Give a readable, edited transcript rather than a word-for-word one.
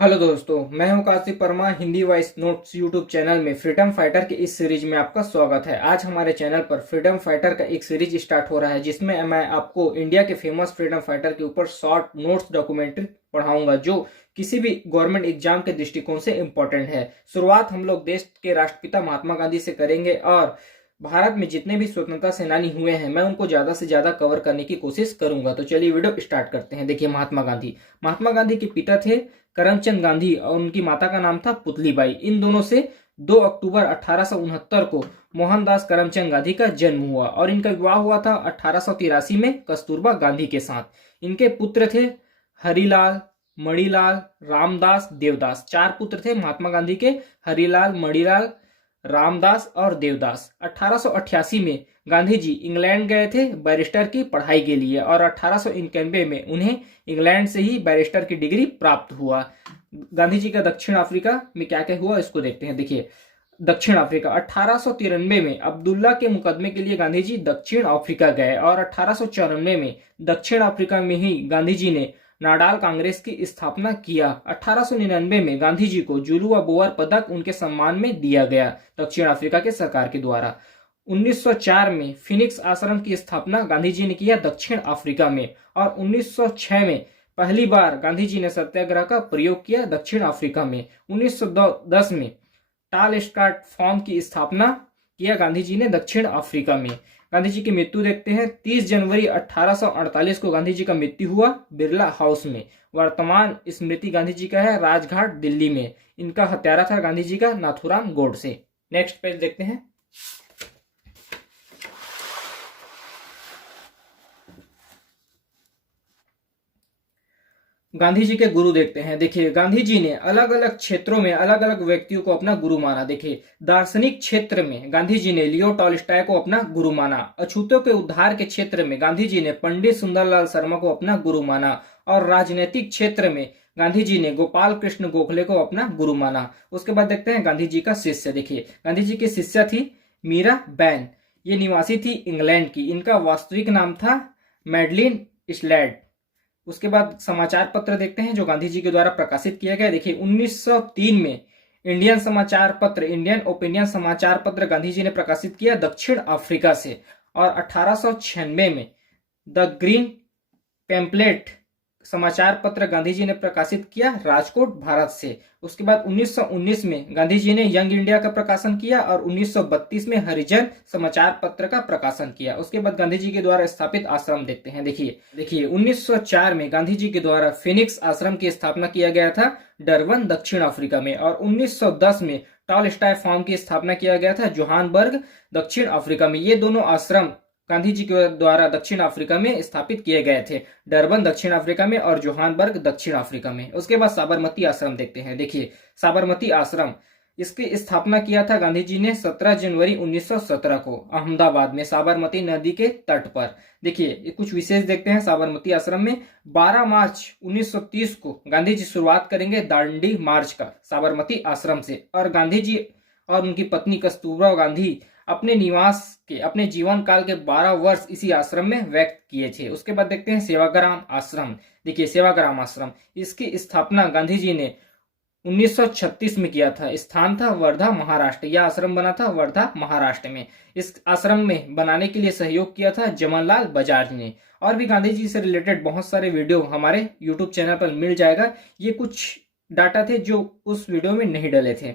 Hello दोस्तों, मैं हूं Kashif Verma. Hindi voice notes YouTube channel में फ्रीडम फाइटर के इस सीरीज में आपका स्वागत है। आज हमारे चैनल पर फ्रीडम फाइटर का एक सीरीज स्टार्ट हो रहा है जिसमें मैं आपको इंडिया के फेमस फ्रीडम फाइटर के ऊपर शॉर्ट नोट्स डॉक्यूमेंट्री पढ़ाऊंगा जो किसी भी गवर्नमेंट एग्जाम के दृष्टिकोण से इम्पोर्टेंट है। शुरुआत हम लोग देश के राष्ट्रपिता महात्मा गांधी से करेंगे और भारत में जितने भी स्वतंत्रता सेनानी हुए हैं मैं उनको ज्यादा से ज्यादा कवर करने की कोशिश करूंगा। तो चलिए वीडियो स्टार्ट करते हैं। देखिए, महात्मा गांधी के पिता थे करमचंद गांधी और उनकी माता का नाम था पुतलीबाई। इन दोनों से 2 अक्टूबर 1869 को मोहनदास करमचंद गांधी का जन्म हुआ और इनका विवाह हुआ था 1883 में कस्तूरबा गांधी के साथ। इनके पुत्र थे हरिलाल, मणिलाल, रामदास, देवदास। 4 पुत्र थे महात्मा गांधी के, हरिलाल, मणिलाल, रामदास और देवदास। 1888 में गांधी जी इंग्लैंड गए थे बैरिस्टर की पढ़ाई के लिए और 1891 में उन्हें इंग्लैंड से ही बैरिस्टर की डिग्री प्राप्त हुआ। गांधी जी का दक्षिण अफ्रीका में क्या क्या हुआ इसको देखते हैं। देखिए, दक्षिण अफ्रीका 1893 में अब्दुल्ला के मुकदमे के लिए गांधी जी दक्षिण अफ्रीका गए और 1894 में दक्षिण अफ्रीका में ही गांधी जी ने नाडाल कांग्रेस की स्थापना किया। 1899 में गांधी जी को जुलुआ बोअर पदक उनके सम्मान में दिया गया दक्षिण अफ्रीका के सरकार के द्वारा। 1904 में फिनिक्स आश्रम की स्थापना गांधी जी ने किया दक्षिण अफ्रीका में और 1906 में पहली बार गांधी जी ने सत्याग्रह का प्रयोग किया दक्षिण अफ्रीका में। 1910 में टाल स्टार्ट फॉर्म की स्थापना किया गांधी जी ने दक्षिण अफ्रीका में। गांधी जी की मृत्यु देखते हैं। 30 जनवरी 1848 को गांधी जी का मृत्यु हुआ बिरला हाउस में। वर्तमान स्मृति गांधी जी का है राजघाट दिल्ली में। इनका हत्यारा था गांधी जी का नाथुराम गोडसे। नेक्स्ट पेज देखते हैं। गांधी जी के गुरु देखते हैं। देखिए, गांधी जी ने अलग अलग क्षेत्रों में अलग अलग व्यक्तियों को अपना गुरु माना। देखिए, दार्शनिक क्षेत्र में गांधी जी ने लियो टॉल्स्टॉय को अपना गुरु माना। अछूतों के उद्धार के क्षेत्र में गांधी जी ने पंडित सुंदरलाल शर्मा को अपना गुरु माना और राजनीतिक क्षेत्र में गांधी जी ने गोपाल कृष्ण गोखले को अपना गुरु माना। उसके बाद देखते हैं गांधी जी का शिष्य। देखिए, गांधी जी की शिष्या थी मीरा बैन। ये निवासी थी इंग्लैंड की। इनका वास्तविक नाम था मैडलिन स्लैड। उसके बाद समाचार पत्र देखते हैं जो गांधी जी के द्वारा प्रकाशित किया गया। देखिए, 1903 में इंडियन समाचार पत्र, इंडियन ओपिनियन समाचार पत्र गांधी जी ने प्रकाशित किया दक्षिण अफ्रीका से और 1896 में द ग्रीन पैम्पलेट समाचार पत्र गांधी जी ने प्रकाशित किया राजकोट भारत से। उसके बाद 1919 में गांधी जी ने यंग इंडिया का प्रकाशन किया और 1932 में हरिजन समाचार पत्र का प्रकाशन किया। उसके बाद गांधी जी के द्वारा स्थापित आश्रम देखते हैं। देखिए 1904 में गांधी जी के द्वारा फिनिक्स आश्रम की स्थापना किया गया था डरबन दक्षिण अफ्रीका में और 1910 में टॉलस्टॉय फार्म की स्थापना किया गया था जोहान्सबर्ग दक्षिण अफ्रीका में। ये दोनों आश्रम गांधी जी के द्वारा दक्षिण अफ्रीका में स्थापित किए गए थे, डरबन दक्षिण अफ्रीका में और जोहान्सबर्ग दक्षिण अफ्रीका में। उसके बाद साबरमती आश्रम देखते हैं। देखिए, साबरमती आश्रम इसकी स्थापना किया था गांधी जी ने 17 जनवरी 1917 को अहमदाबाद में साबरमती नदी के तट पर। देखिए, कुछ विशेष देखते हैं साबरमती आश्रम में। 12 मार्च 1930 को गांधी जी शुरुआत करेंगे दांडी मार्च का साबरमती आश्रम से और गांधी जी और उनकी पत्नी कस्तूरबा गांधी अपने निवास के अपने जीवन काल के 12 वर्ष इसी आश्रम में व्यक्त किए थे। उसके बाद देखते हैं सेवाग्राम आश्रम। देखिए, सेवाग्राम आश्रम इसकी स्थापना गांधी जी ने 1936 में किया था। स्थान था वर्धा महाराष्ट्र। यह आश्रम बना था वर्धा महाराष्ट्र में। इस आश्रम में बनाने के लिए सहयोग किया था जमनलाल बजाज ने। और भी गांधी जी से रिलेटेड बहुत सारे वीडियो हमारे यूट्यूब चैनल पर मिल जाएगा। ये कुछ डाटा थे जो उस वीडियो में नहीं डले थे।